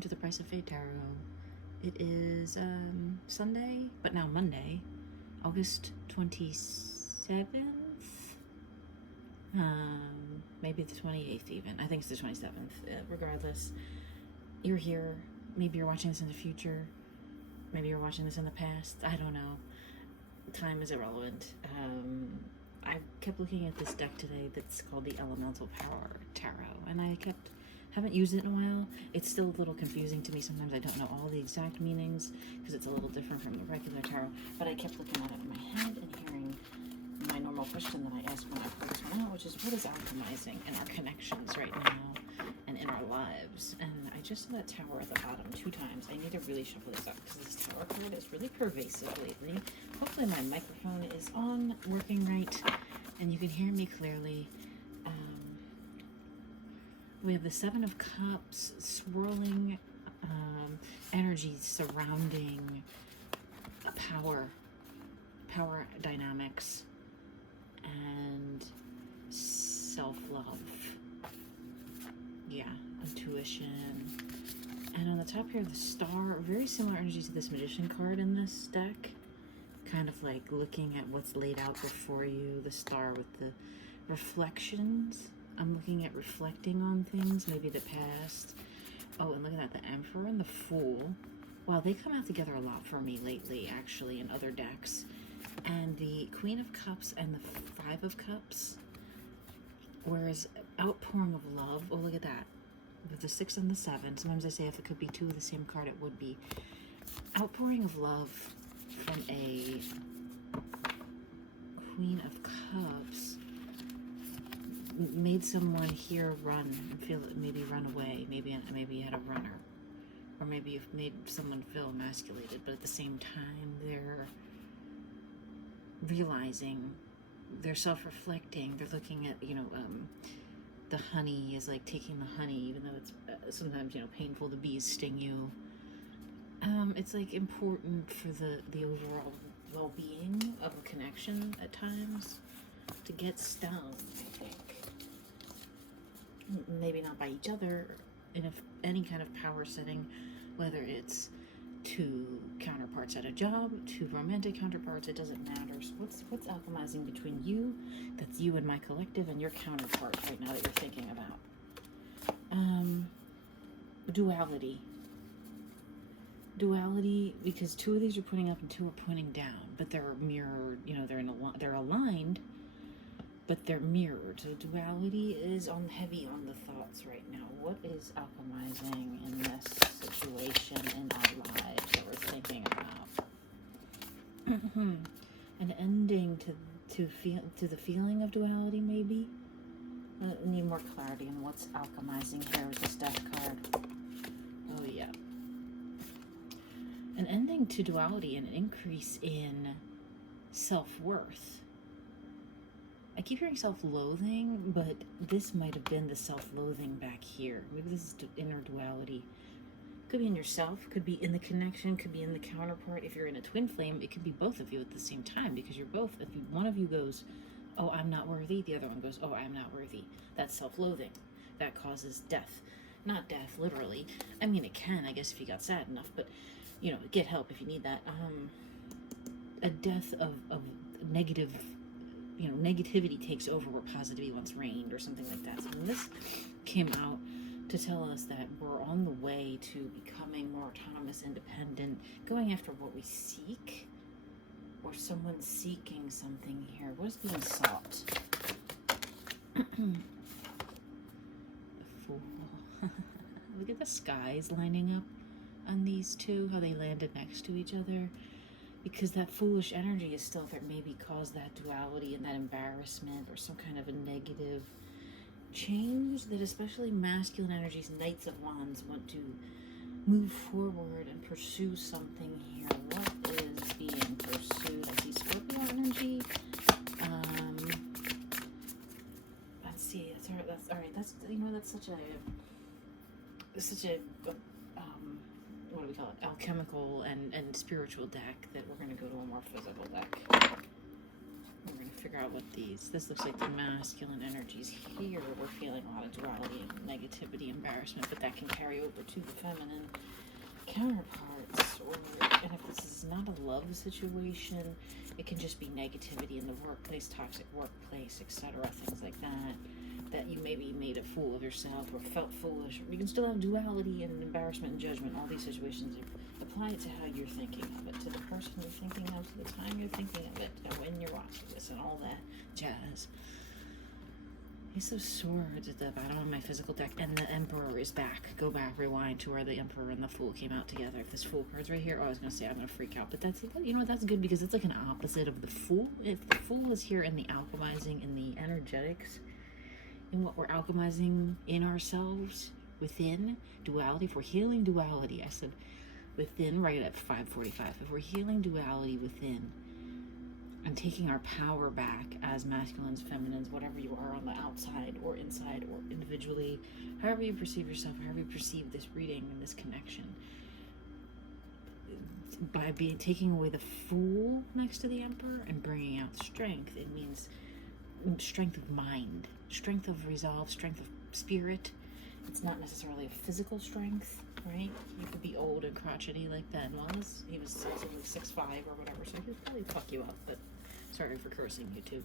welcome to the Price of Fate Tarot. It is Sunday, but now Monday, August 27th? Maybe the 28th even. I think it's the 27th. Regardless, you're here. Maybe you're watching this in the future. Maybe you're watching this in the past. I don't know. Time is irrelevant. I kept looking at this deck today that's called the Elemental Power Tarot, and I haven't used it in a while. It's still a little confusing to me. Sometimes I don't know all the exact meanings because it's a little different from the regular tarot, but I kept looking at it in my head and hearing my normal question that I asked when I pulled this one out, which is, what is alchemizing in our connections right now and in our lives? And I just saw that tower at the bottom 2 times. I need to really shuffle this up because this tower card is really pervasive lately. Hopefully my microphone is on, working right, and you can hear me clearly. We have the 7 of Cups, swirling energies surrounding power dynamics, and self-love. Yeah, intuition. And on the top here, the Star, very similar energies to this Magician card in this deck. Kind of like looking at what's laid out before you, the Star with the reflections. I'm looking at reflecting on things, maybe the past. Oh, and look at that, the Emperor and the Fool. Wow, they come out together a lot for me lately, actually, in other decks. And the Queen of Cups and the 5 of Cups. Whereas outpouring of love, oh, look at that. With the 6 and the 7. Sometimes I say if it could be 2 of the same card, it would be. Outpouring of love from a Queen of Cups made someone here run and feel, maybe run away, maybe you had a runner, or maybe you've made someone feel emasculated, but at the same time they're realizing, they're self-reflecting, they're looking at, the honey is like taking the honey, even though it's sometimes, painful, the bees sting you. It's like important for the overall well-being of a connection at times to get stung, I think. Maybe not by each other, in any kind of power setting, whether it's 2 counterparts at a job, 2 romantic counterparts, it doesn't matter. So what's alchemizing between you, that's you and my collective, and your counterpart right now that you're thinking about? Duality. Duality, because 2 of these are pointing up and 2 are pointing down, but they're mirrored, they're aligned, but they're mirrored. So duality is heavy on the thoughts right now. What is alchemizing in this situation in our lives that we're thinking about? An ending to the feeling of duality, maybe? I need more clarity on what's alchemizing here with this death card. Oh yeah. An ending to duality, an increase in self-worth. I keep hearing self-loathing, but this might have been the self-loathing back here. Maybe this is inner duality. Could be in yourself, could be in the connection, could be in the counterpart. If you're in a twin flame, it could be both of you at the same time, because you're both, if one of you goes, oh, I'm not worthy, the other one goes, oh, I'm not worthy. That's self-loathing. That causes death. Not death, literally. I mean, it can, I guess, if you got sad enough, but, get help if you need that. A death of negative, negativity takes over where positivity once reigned, or something like that. So when this came out to tell us that we're on the way to becoming more autonomous, independent, going after what we seek, or someone seeking something here. What is being sought? Fool. Look at the skies lining up on these 2, how they landed next to each other. Because that foolish energy is still there, maybe caused that duality and that embarrassment, or some kind of a negative change that especially masculine energies, Knights of Wands, want to move forward and pursue something here. What is being pursued? I see Scorpio energy. Let's see. That's all right. That's that's such a what do we call it? Alchemical and spiritual deck that we're going to go to a more physical deck. We're going to figure out what this looks like the masculine energies here. We're feeling a lot of duality and negativity, embarrassment, but that can carry over to the feminine counterparts. And if this is not a love situation, it can just be negativity in the workplace, toxic workplace, etc., things like that. That you maybe made a fool of yourself or felt foolish. You can still have duality and embarrassment and judgment. All these situations, apply it to how you're thinking of it, to the person you're thinking of, to the time you're thinking of it, and when you're watching this, and all that jazz. Ace of Swords at the bottom of my physical deck, and the Emperor is back. Go back, rewind to where the Emperor and the Fool came out together. If this Fool card's right here, I was going to say I'm going to freak out, but that's, you know what, that's good because it's like an opposite of the Fool. If the Fool is here in the alchemizing, in the energetics, in what we're alchemizing in ourselves, within duality, if we're healing duality, I said within right at 5:45, if we're healing duality within and taking our power back as masculines, feminines, whatever you are on the outside or inside or individually, however you perceive yourself, however you perceive this reading and this connection, by taking away the Fool next to the Emperor and bringing out strength, it means strength of mind, strength of resolve, strength of spirit. It's not necessarily a physical strength, right? You could be old and crotchety like Ben was. He was only 6'5" or whatever, so he could probably fuck you up, but sorry for cursing you too.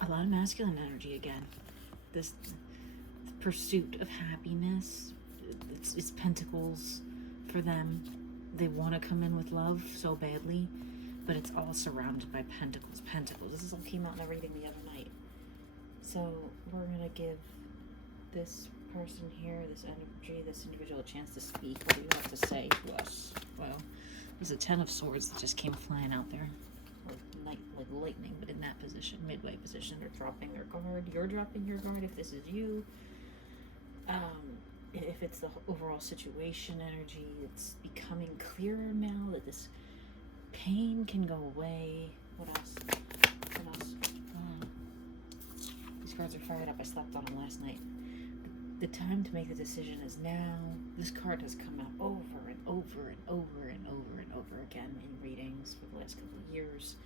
A lot of masculine energy again. This pursuit of happiness, it's pentacles for them. They want to come in with love so badly, but it's all surrounded by pentacles. This all came out in the reading the other night. So we're going to give this person here, this energy, this individual, a chance to speak. What do you have to say to us? Well, there's a 10 of Swords that just came flying out there. Like lightning, but in that position, midway position. They're dropping their guard. You're dropping your guard if this is you. If it's the overall situation energy, it's becoming clearer now that this pain can go away. What else? These cards are fired up. I slept on them last night. The time to make the decision is now. This card has come out over and over and over and over and over again in readings for the last couple of years.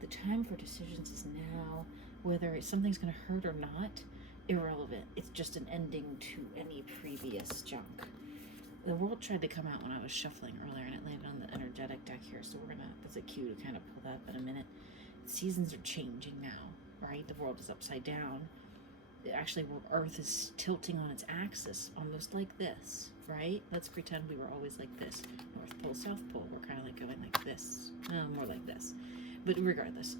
The time for decisions is now. Whether something's going to hurt or not, irrelevant. It's just an ending to any previous junk. The world tried to come out when I was shuffling earlier, and it landed on the energetic deck here, so we're gonna, that's a cue to kind of pull that up in a minute. Seasons are changing now, right? The world is upside down. Actually, Earth is tilting on its axis, almost like this, right? Let's pretend we were always like this. North Pole, South Pole, we're kind of like going like this. More like this. But regardless,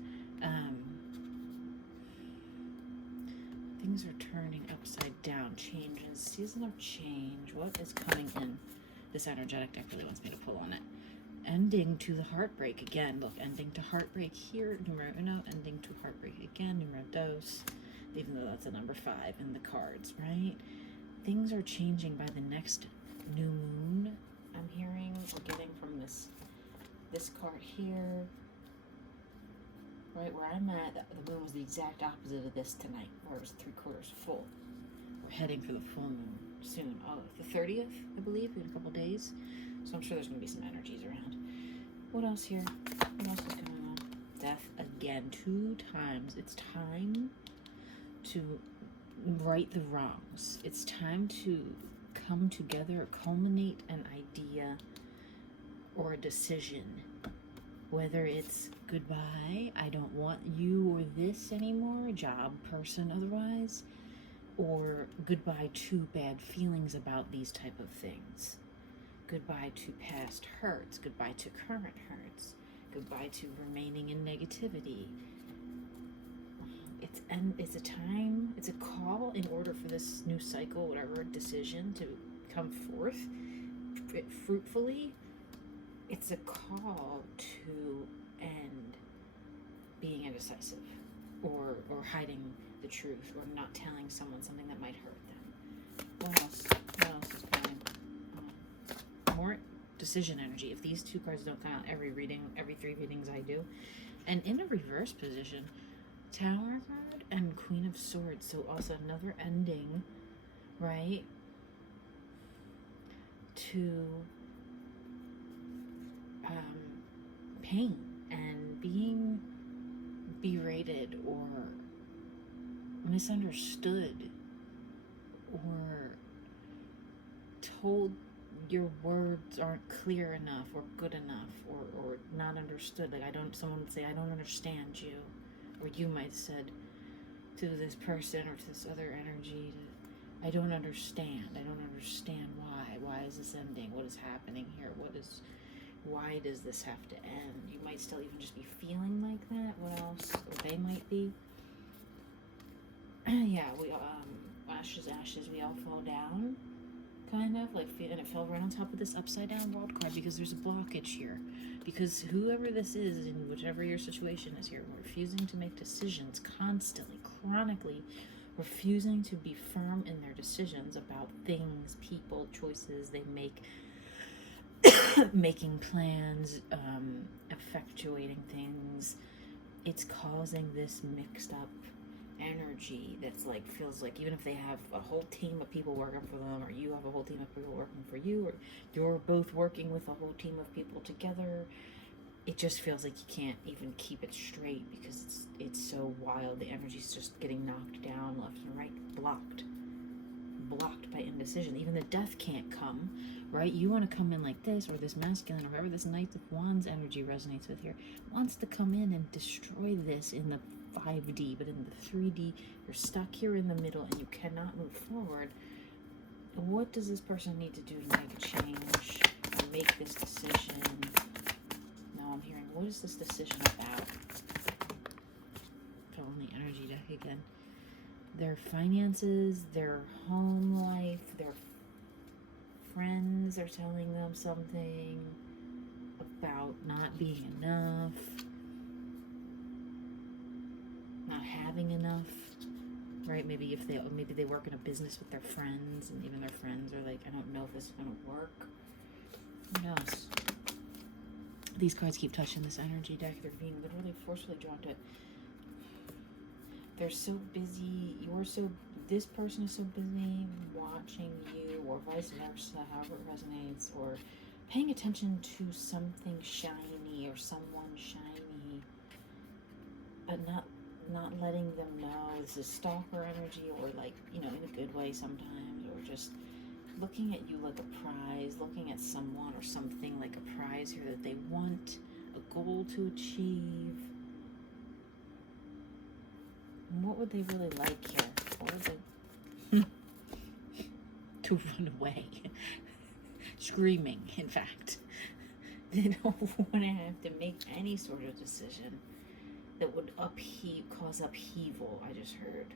things are turning upside down. Changes, season of change. What is coming in? This energetic deck really wants me to pull on it. Ending to the heartbreak again. Look, ending to heartbreak here, numero uno. Ending to heartbreak again, numero dos. Even though that's a number 5 in the cards, right? Things are changing by the next new moon. I'm hearing, we're getting from this card here. Right where I'm at, the moon was the exact opposite of this tonight, where it was 3/4 full. We're heading for the full moon soon. Oh, the 30th, I believe, in a couple days. So I'm sure there's going to be some energies around. What else here? What else is going on? Death again, 2 times. It's time to right the wrongs. It's time to come together, culminate an idea or a decision. Whether it's goodbye, I don't want you or this anymore, job, person, otherwise, or goodbye to bad feelings about these type of things. Goodbye to past hurts, goodbye to current hurts, goodbye to remaining in negativity. It's a time, it's a call in order for this new cycle, whatever decision to come forth fruitfully. It's a call to end being indecisive or hiding the truth or not telling someone something that might hurt them. What else? What else is going on? More decision energy. If these 2 cards don't come out every 3 readings I do. And in a reverse position, Tower card and Queen of Swords. So also another ending, right? To pain and being berated or misunderstood or told your words aren't clear enough or good enough or not understood. Like someone would say, I don't understand you. Or you might have said to this person or to this other energy, I don't understand. I don't understand why. Why is this ending? What is happening here? Why does this have to end? You might still even just be feeling like that. What else? Or they might be. Yeah, we ashes, we all fall down. Kind of like, and it fell right on top of this upside down world card because there's a blockage here. Because whoever this is, in whichever your situation is here, refusing to make decisions constantly, chronically, refusing to be firm in their decisions about things, people, choices they make, making plans, effectuating things. It's causing this mixed up energy that's like, feels like even if they have a whole team of people working for them, or you have a whole team of people working for you, or you're both working with a whole team of people together, it just feels like you can't even keep it straight because it's so wild. The energy's just getting knocked down left and right, blocked by indecision. Even the death can't come, right? You want to come in like this, or this masculine, or whoever this Knight of Wands energy resonates with here, wants to come in and destroy this in the 5D, but in the 3D, you're stuck here in the middle and you cannot move forward. What does this person need to do to make a change and make this decision? Now I'm hearing, what is this decision about? Fell on the energy deck again. Their finances, their home life, their friends are telling them something about not being enough, not having enough, right? Maybe they work in a business with their friends, and even their friends are like, I don't know if this is gonna work. Who knows? These cards keep touching this energy deck. They're being literally forcefully drawn to it. They're so busy. This person is so busy watching you, or vice versa, however it resonates, or paying attention to something shiny or someone shiny, but not letting them know. This is stalker energy, or like, in a good way sometimes, or just looking at you like a prize, looking at someone or something like a prize here that they want, a goal to achieve. And what would they really like here? What would they... to run away. Screaming, in fact. They don't want to have to make any sort of decision that would cause upheaval, I just heard.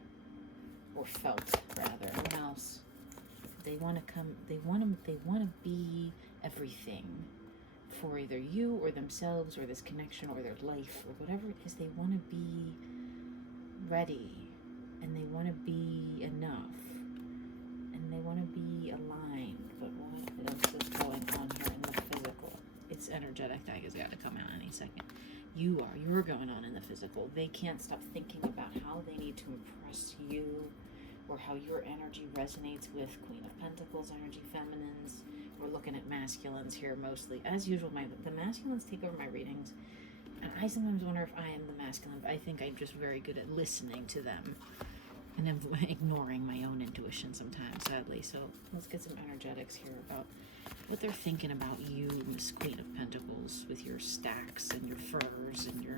Or felt, rather. What else? They want to be everything for either you or themselves or this connection or their life or whatever it is. They want to be ready, and they want to be enough, and they want to be aligned. But what else is going on here in the physical? It's energetic that has got to come out any second. You're going on in the physical. They can't stop thinking about how they need to impress you, or how your energy resonates with Queen of Pentacles energy, feminines. We're looking at masculines here mostly. As usual, the masculines take over my readings, and I sometimes wonder if I am the masculine, but I think I'm just very good at listening to them, and I'm ignoring my own intuition sometimes, sadly. So let's get some energetics here about what they're thinking about you, Miss Queen of Pentacles, with your stacks and your furs and your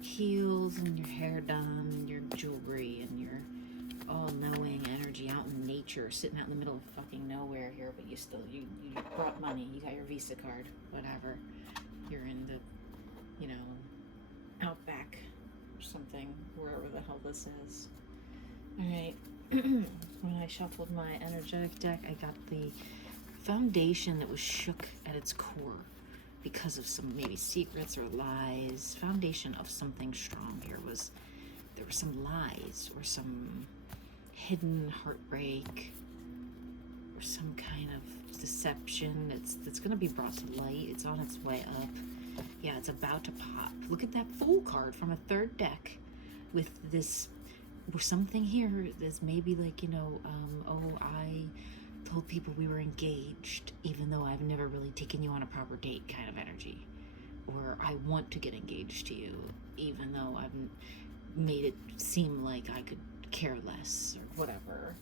heels and your hair done and your jewelry and your all-knowing energy out in nature, sitting out in the middle of fucking nowhere here, but you brought money, you got your Visa card, whatever. You're in the, outback or something, wherever the hell this is. Alright, when I shuffled my energetic deck, I got the foundation that was shook at its core because of some maybe secrets or lies. Foundation of something strong here was, there were some lies or some hidden heartbreak or some kind of deception that's going to be brought to light. It's on its way up. Yeah, it's about to pop. Look at that Fool card from a third deck with this, or something here that's maybe like, I told people we were engaged even though I've never really taken you on a proper date kind of energy. or I want to get engaged to you, even though I've made it seem like I could care less or whatever.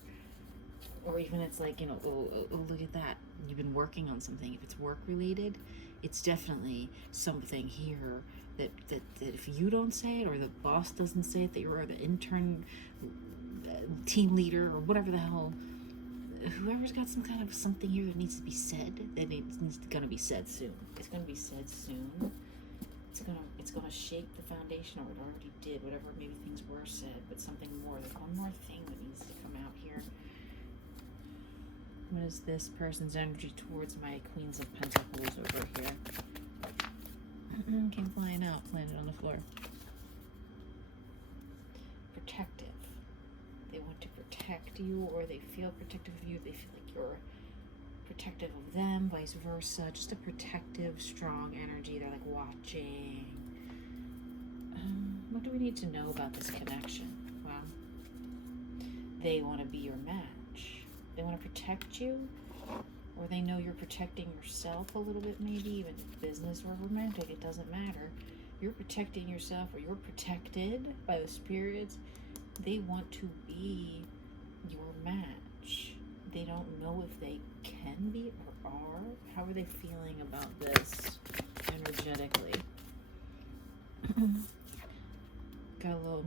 Or even it's like, oh, look at that. You've been working on something. If it's work related, it's definitely something here that if you don't say it, or the boss doesn't say it, that you're the intern team leader or whatever the hell, whoever's got some kind of something here that needs to be said, that it's gonna be said soon. It's gonna be said soon. It's gonna shake the foundation, or it already did, whatever maybe things were said, but something more. There's one more thing that needs to come out here. What is this person's energy towards my Queens of Pentacles over here? Came flying out, landed on the floor. Protective. They want to protect you, or they feel protective of you. They feel like you're protective of them, vice versa. Just a protective, strong energy. They're like watching. What do we need to know about this connection? Well, they want to be your match. They want to protect you, or they know you're protecting yourself a little bit, maybe, even business or romantic, it doesn't matter. You're protecting yourself, or you're protected by the spirits. They want to be your match. They don't know if they can be or are. How are they feeling about this energetically? Got a little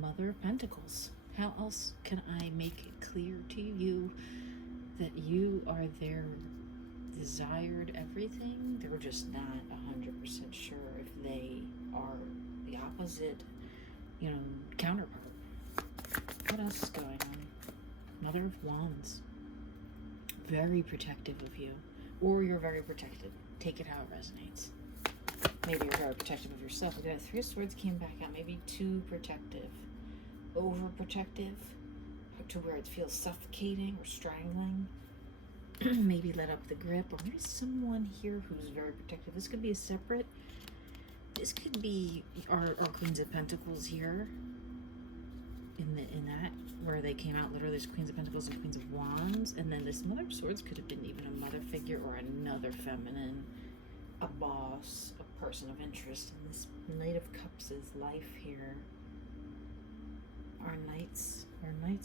Mother of Pentacles. How else can I make it clear to you that you are their desired everything? They're just not 100% sure if they are the opposite, counterpart. What else is going on? Mother of Wands. Very protective of you. Or you're very protected. Take it how it resonates. Maybe you're very protective of yourself. We got 3 of Swords came back out. Maybe too protective. Overprotective. To where it feels suffocating or strangling. Maybe let up the grip. Or maybe someone here who's very protective. This could be a separate. This could be our Queens of Pentacles here. In that, where they came out, literally there's Queens of Pentacles and Queens of Wands, and then this Mother of Swords could have been even a mother figure or another feminine, a boss, a person of interest. And this Knight of Cups is life here. Our Knights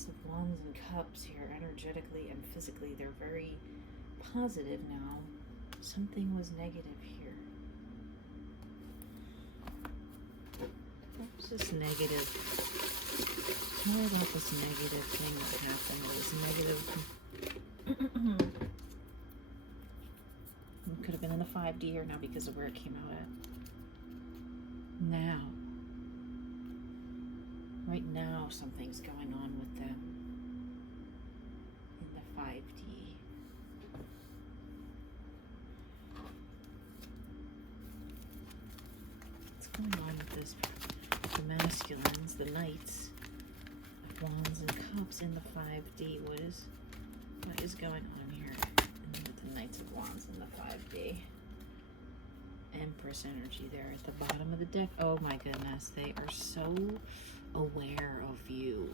of Wands and Cups here, energetically and physically, they're very positive now. Something was negative here. What's this negative? Tell me about this negative thing that happened. This negative. It could have been in the 5D or now because of where it came out at. Now. Right now, something's going on with them. In the 5D. What's going on with this? The masculines, the Knights of Wands and Cups in the 5D. What is going on here? And the Knights of Wands in the 5D. Empress energy there at the bottom of the deck. Oh my goodness, they are so aware of you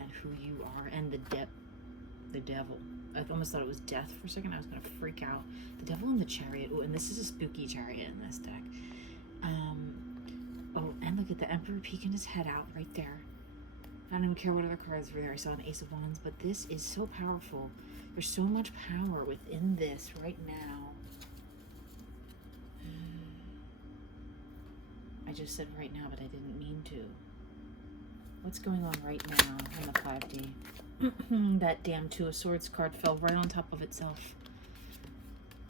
and who you are, and the devil. I almost thought it was death for a second. I was gonna freak out. The devil and the chariot. Oh, and this is a spooky chariot in this deck. Oh, and look at the Emperor peeking his head out right there. I don't even care what other cards were there. I saw an Ace of Wands, but this is so powerful. There's so much power within this right now. I just said right now, but I didn't mean to. What's going on right now on the 5D? That damn 2 of Swords card fell right on top of itself.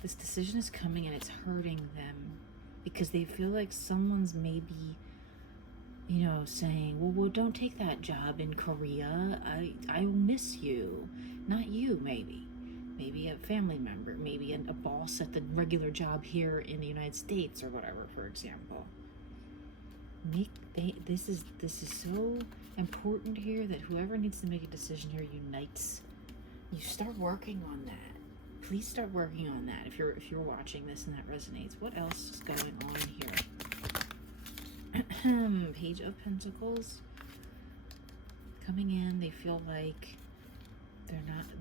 This decision is coming and it's hurting them because they feel like someone's maybe, saying, well, don't take that job in Korea. I will miss you. Not you, maybe. Maybe a family member. Maybe a boss at the regular job here in the United States or whatever, for example. This is so important here that whoever needs to make a decision here unites. You start working on that. Please start working on that if you're watching this and that resonates. What else is going on here? Page of Pentacles coming in. They feel like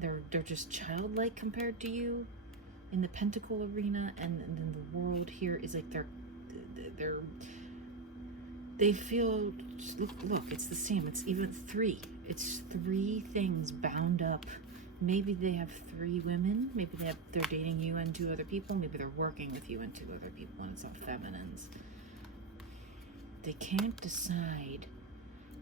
they're just childlike compared to you in the Pentacle arena, and then the world here is like they're they feel, look, it's the same. It's even three. It's three things bound up. Maybe they have three women. Maybe they're dating you and two other people. Maybe they're working with you and two other people, and it's all feminines. They can't decide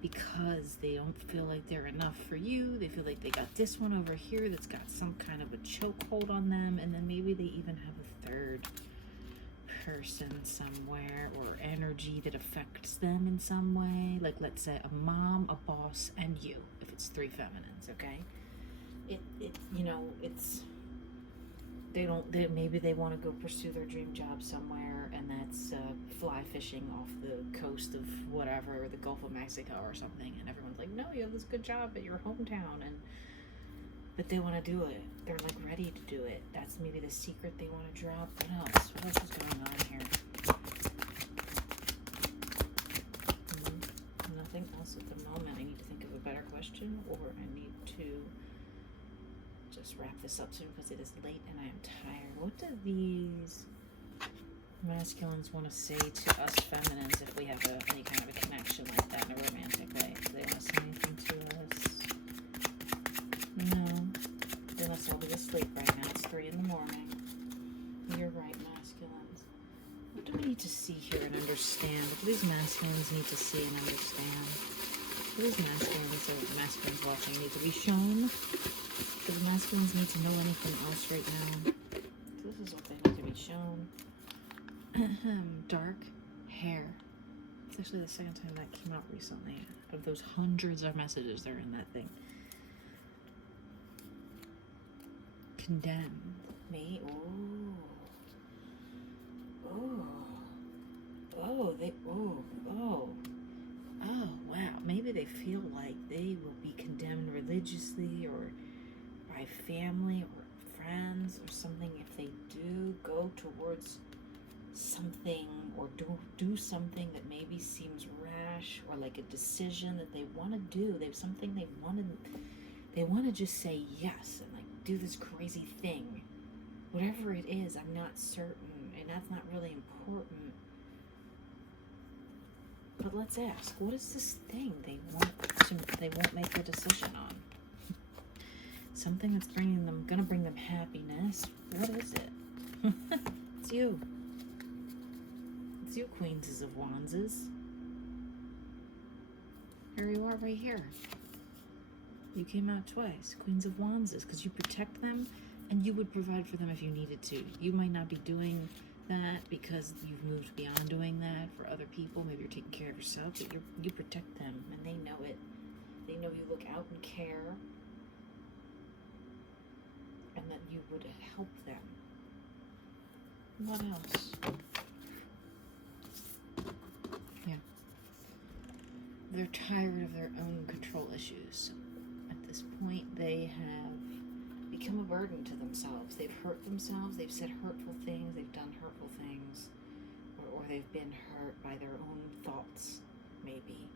because they don't feel like they're enough for you. They feel like they got this one over here that's got some kind of a chokehold on them, and then maybe they even have a third person somewhere or energy that affects them in some way. Like, let's say a mom, a boss, and you, if it's three feminines, okay? Maybe they want to go pursue their dream job somewhere, and that's fly fishing off the coast of whatever, the Gulf of Mexico or something, and everyone's like, no, you have this good job at your hometown, but they want to do it. They're like ready to do it. That's maybe the secret they want to drop. What else is going on here? Nothing else at the moment. I need to think of a better question, or I need to just wrap this up soon because it is late and I am tired. What do these masculines want to say to us feminines if we have any kind of a connection like that in a romantic way? Do they want to say anything to us? No. They must all be asleep right now. It's 3 a.m. You're right, masculines. What do we need to see here and understand? What do these masculines need to see and understand? What do these masculines watching need to be shown? Do the masculines need to know anything else right now? So this is what they need to be shown. Dark hair. It's actually the second time that came out recently. Of those hundreds of messages that are in that thing. Condemn. Me? Oh, wow. Maybe they feel like they will be condemned religiously or by family or friends or something if they do go towards something or do something that maybe seems rash or like a decision that they want to do. They have something they want to just say yes and like do this crazy thing. Whatever it is, I'm not certain, and that's not really important. But let's ask, what is this thing they won't make a decision on? Something that's gonna bring them happiness. What is it? It's you. It's you, Queens of Wandses. Here you are right here. You came out twice, Queens of Wandses, because you protect them and you would provide for them if you needed to. You might not be doing that because you've moved beyond doing that for other people. Maybe you're taking care of yourself, but you protect them and they know it. They know you look out and care and that you would help them. What else? Yeah. They're tired of their own control issues. At this point, they have become a burden to themselves. They've hurt themselves. They've said hurtful things. They've done hurtful things. Or they've been hurt by their own thoughts, maybe.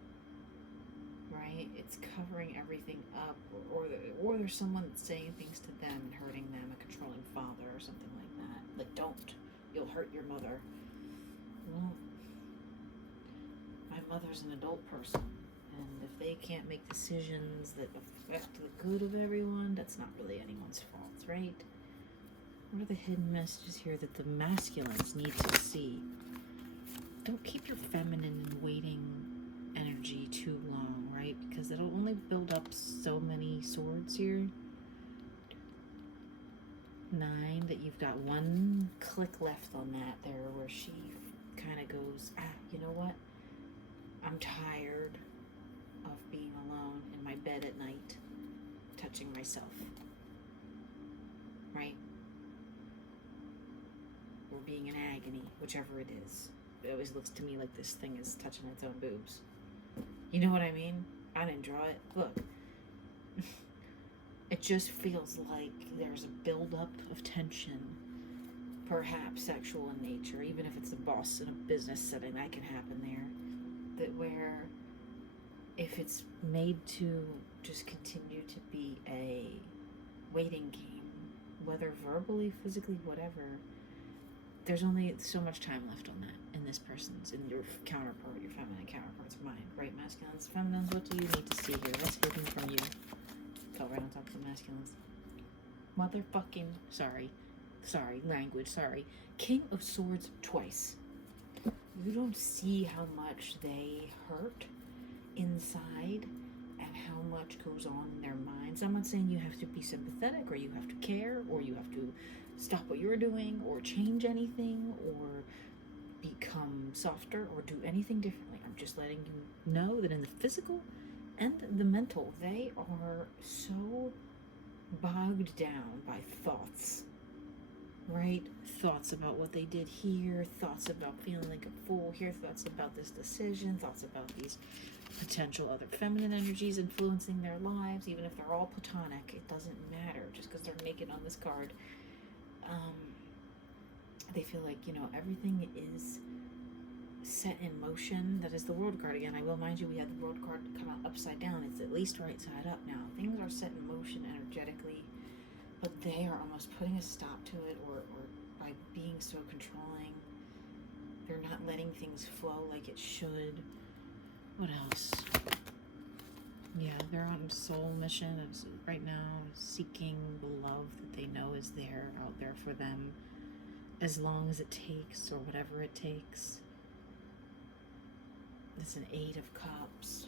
Right? It's covering everything up. Or there's someone that's saying things to them and hurting them, a controlling father or something like that. Like, don't. You'll hurt your mother. Well, my mother's an adult person. And if they can't make decisions that affect the good of everyone, that's not really anyone's fault, right? What are the hidden messages here that the masculines need to see? Don't keep your feminine and waiting energy too long, right? Because it'll only build up so many swords here. 9, that you've got one click left on that there where she kind of goes, you know what? I'm tired of being alone in my bed at night, touching myself, right? Or being in agony, whichever it is. It always looks to me like this thing is touching its own boobs. You know what I mean? I didn't draw it. Look. It just feels like there's a buildup of tension, perhaps sexual in nature, even if it's a boss in a business setting, that can happen there. That where if it's made to just continue to be a waiting game, whether verbally, physically, whatever, there's only so much time left on that in this person's, in your counterpart, your feminine counterpart's mind, right? Masculines, feminines, what do you need to see here? What's hidden from you? Fell right on top of the masculines. Motherfucking, sorry, language, sorry. King of Swords twice. You don't see how much they hurt inside and how much goes on in their minds. I'm not saying you have to be sympathetic or you have to care or you have to stop what you're doing or change anything or become softer or do anything differently. I'm just letting you know that in the physical and the mental, they are so bogged down by thoughts, right? Thoughts about what they did here, thoughts about feeling like a fool here, thoughts about this decision, thoughts about these potential other feminine energies influencing their lives, even if they're all platonic. It doesn't matter just because they're naked on this card. They feel like, everything is set in motion. That is the World card again. I will mind you, we had the World card come out upside down. It's at least right side up now. Things are set in motion energetically, but they are almost putting a stop to it, or by being so controlling, they're not letting things flow like it should. What else? Yeah, they're on soul mission right now, seeking the love that they know is there, out there for them, as long as it takes, or whatever it takes. It's an 8 of Cups.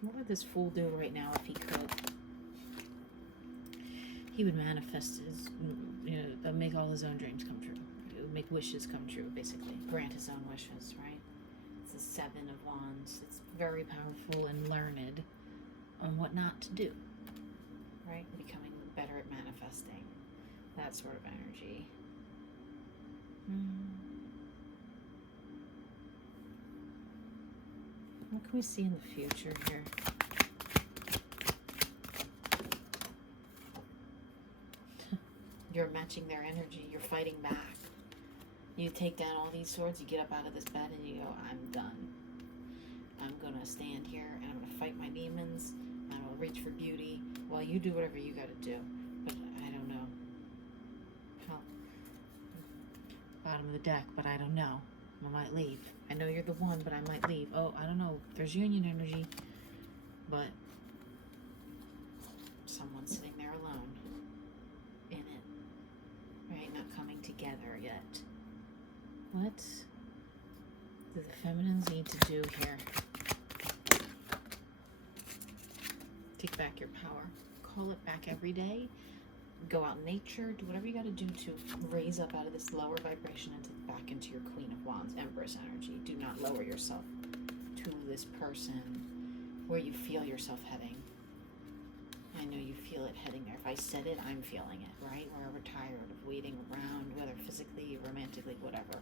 What would this fool do right now if he could? He would manifest his, make all his own dreams come true. He would make wishes come true, basically. Grant his own wishes, right? It's the 7 of Wands. It's very powerful and learned on what not to do, right? Becoming better at manifesting. That sort of energy. What can we see in the future here? You're matching their energy. You're fighting back. You take down all these swords, you get up out of this bed and you go, I'm done. I'm going to stand here and I'm going to fight my demons. I'm going to reach for beauty while you do whatever you got to do. But I don't know. Bottom of the deck, but I don't know. I might leave. I know you're the one, but I might leave. Oh, I don't know. There's union energy, but someone's sitting there alone in it, right? Not coming together yet. What do the feminines need to do here? Take back your power. Call it back every day. Go out in nature. Do whatever you got to do to raise up out of this lower vibration back into your Queen of Wands, Empress energy. Do not lower yourself to this person where you feel yourself heading. I know you feel it heading there. If I said it, I'm feeling it, right? We're tired of waiting around, whether physically, romantically, whatever.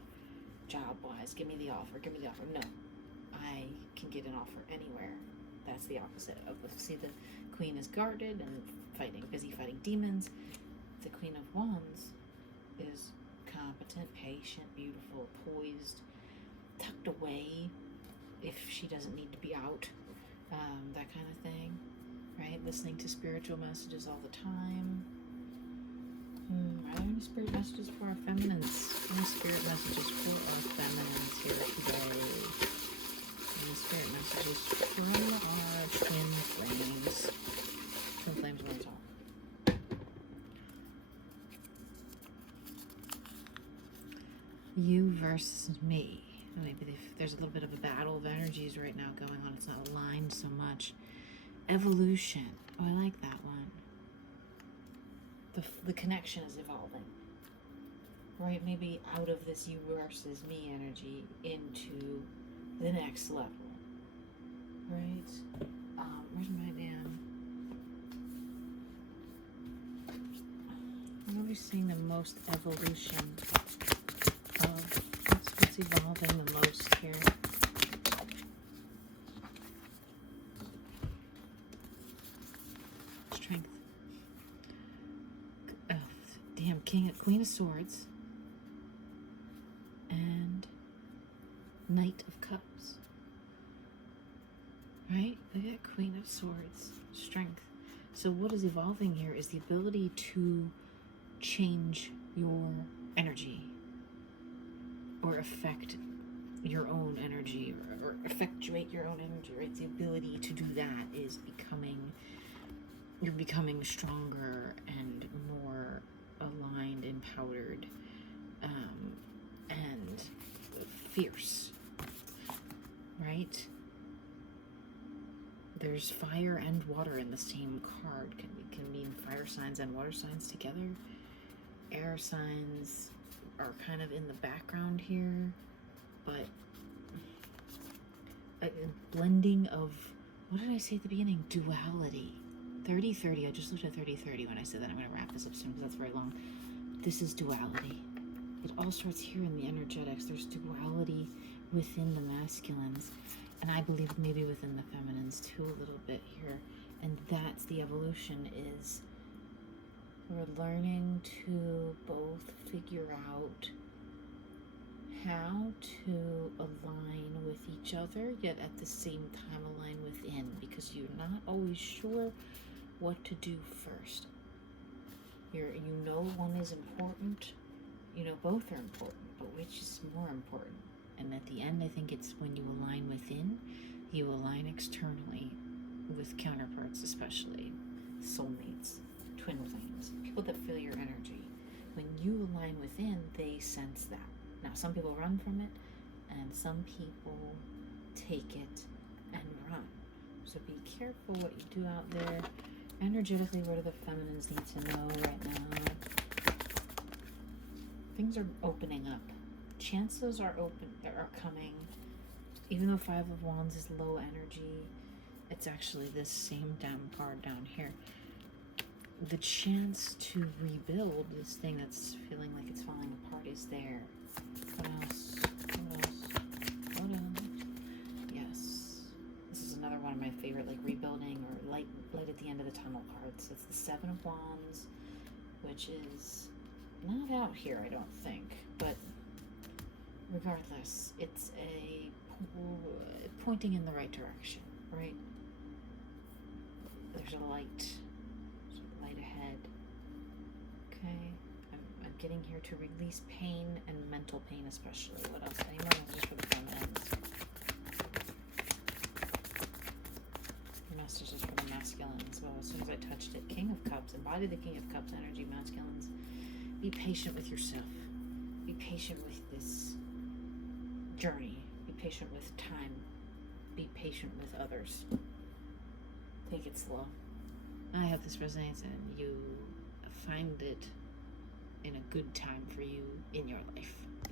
Job-wise, give me the offer. Give me the offer. No, I can get an offer anywhere. That's the opposite of, see, the Queen is guarded and busy fighting demons. The Queen of Wands is competent, patient, beautiful, poised, tucked away if she doesn't need to be out, that kind of thing, right? Listening to spiritual messages all the time. Are there any spirit messages for our feminines? Any spirit messages for our feminines here today? Any spirit messages from our twin flames? Twin flames where it's all. You versus me. Maybe there's a little bit of a battle of energies right now going on. It's not aligned so much. Evolution. Oh, I like that one. The connection is evolving. Right? Maybe out of this you versus me energy into the next level. Right? Where's my damn... I'm always seeing the most evolution of what's evolving the most here. Strength. Oh, damn, Queen of Swords. And Knight of Cups. Right? Look at Queen of Swords. Strength. So what is evolving here is the ability to change your energy or affect your own energy or effectuate your own energy, right? The ability to do that is you're becoming stronger and more aligned, empowered, and fierce, right? There's fire and water in the same card. Can mean fire signs and water signs together. Air signs are kind of in the background here, but a blending of, what did I say at the beginning? Duality. 30-30. I just looked at 30-30 when I said that. I'm going to wrap this up soon because that's very long. This is duality. It all starts here in the energetics. There's duality within the masculines, and I believe maybe within the feminines too a little bit here. And that's the evolution, is we're learning to both figure out how to align with each other, yet at the same time align within, because you're not always sure what to do first. You know one is important, you know both are important, but which is more important? And at the end, I think it's when you align within, you align externally with counterparts, especially soulmates, twin flames, people that feel your energy. When you align within, they sense that. Now, some people run from it, and some people take it and run. So be careful what you do out there. Energetically, what do the feminines need to know right now? Things are opening up. Chances are coming. Even though Five of Wands is low energy, it's actually this same damn card down here. The chance to rebuild this thing that's feeling like it's falling apart is there. What else? What else? What else? Yes. This is another one of my favorite, like rebuilding or light at the end of the tunnel cards. It's the Seven of Wands, which is not out here, I don't think. But regardless, it's a pointing in the right direction, right? There's a light. There's a light ahead. Okay. I'm getting here to release pain and mental pain, especially. What else? Any more messages for the feminines? Messages for the masculines. Well, as soon as I touched it, King of Cups. Embody the King of Cups energy, masculines. Be patient with yourself. Be patient with this journey. Be patient with time. Be patient with others. Take it slow. I hope this resonates and you find it in a good time for you in your life.